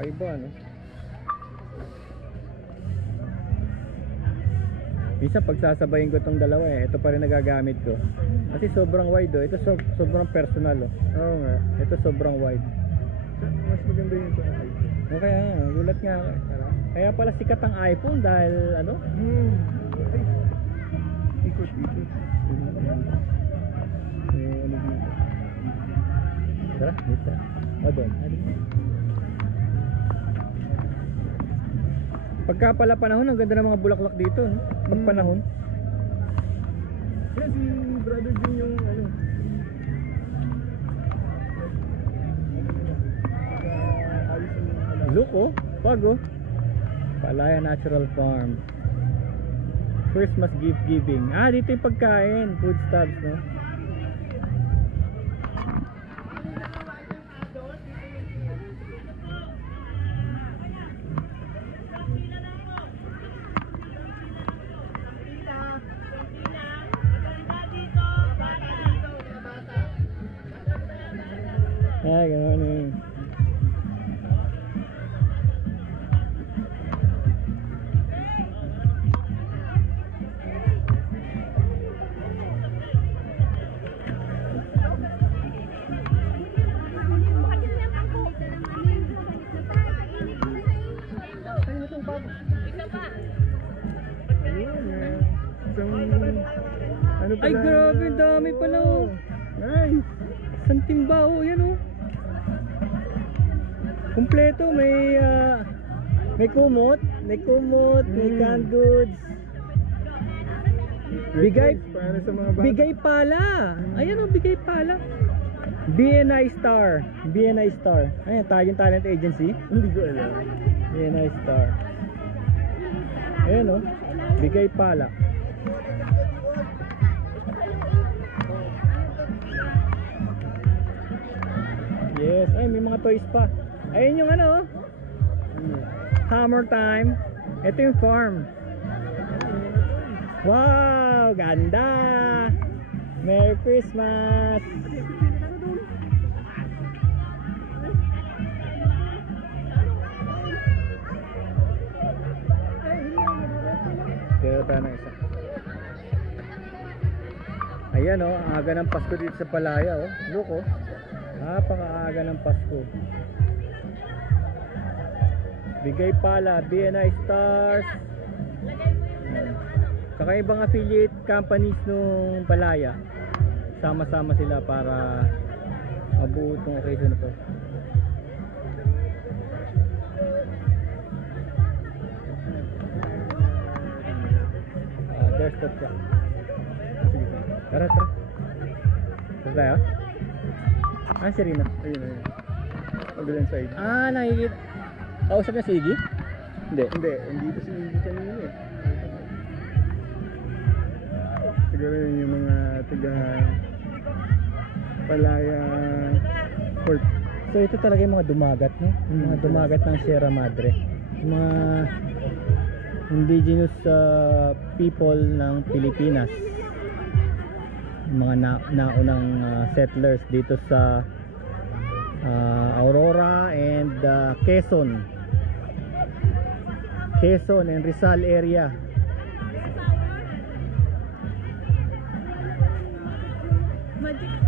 Kakaiba, no? Minsan pagsasabayin ko itong dalawa eh. Ito pa rin nagagamit ko. Kasi sobrang wide oh. Ito sobrang personal oh. Oo nga. Ito sobrang wide. Mas maganda yun sa iPhone. Okay, gulat nga ako. Kaya pala sikat ang iPhone dahil ano? Ay. Ikot. Ano dito? Tara, dito. O doon. Pagka pala panahon, ang ganda ng mga bulaklak dito, no? Pag panahon. Kaya si brother din yung ano. Look oh, bago. Palaya Natural Farm. Christmas gift giving. Ah, dito yung pagkain, food stuffs, no? Ah, gano'n eh. Ano pala? Ay, grabe, dami pala oh. Nice. Isang timba oh, yan oh. Kumpleto, may kumot, may canned goods. Bigay para sa mga bata. Bigay pala. Ayan oh, bigay pala. BNI Star. Ayan, Taguig Talent Agency. Hindi ko alam. BNI Star. Ayan oh, bigay pala. Yes, ay may mga toys pa. Ayun yung ano, Hammer Time. Ito yung farm. Wow, ganda. Merry Christmas. Kaya tayo ng isa. Ayan oh, aga ng Pasko dito sa Palaya oh. Look oh. Napakaaga ng Pasko. Bigay pala, BNI Stars. Kakaibang affiliate companies nung Palaya. Sama-sama sila para mabuo itong occasion na to. There's the truck. Tara. Tara tayo. Ah, si Rina. Ayun. Kabilang side. Ah, nakikita. Kausap niya si Iggy? Hindi. Hindi pa si Iggy kanina eh. Siguro yun yung mga taga Palaya Port. So ito talaga yung mga dumagat, no? Mga dumagat ng Sierra Madre. Yung mga indigenous people ng Pilipinas. Mga naunang settlers dito sa Aurora and Quezon and Rizal area. Magic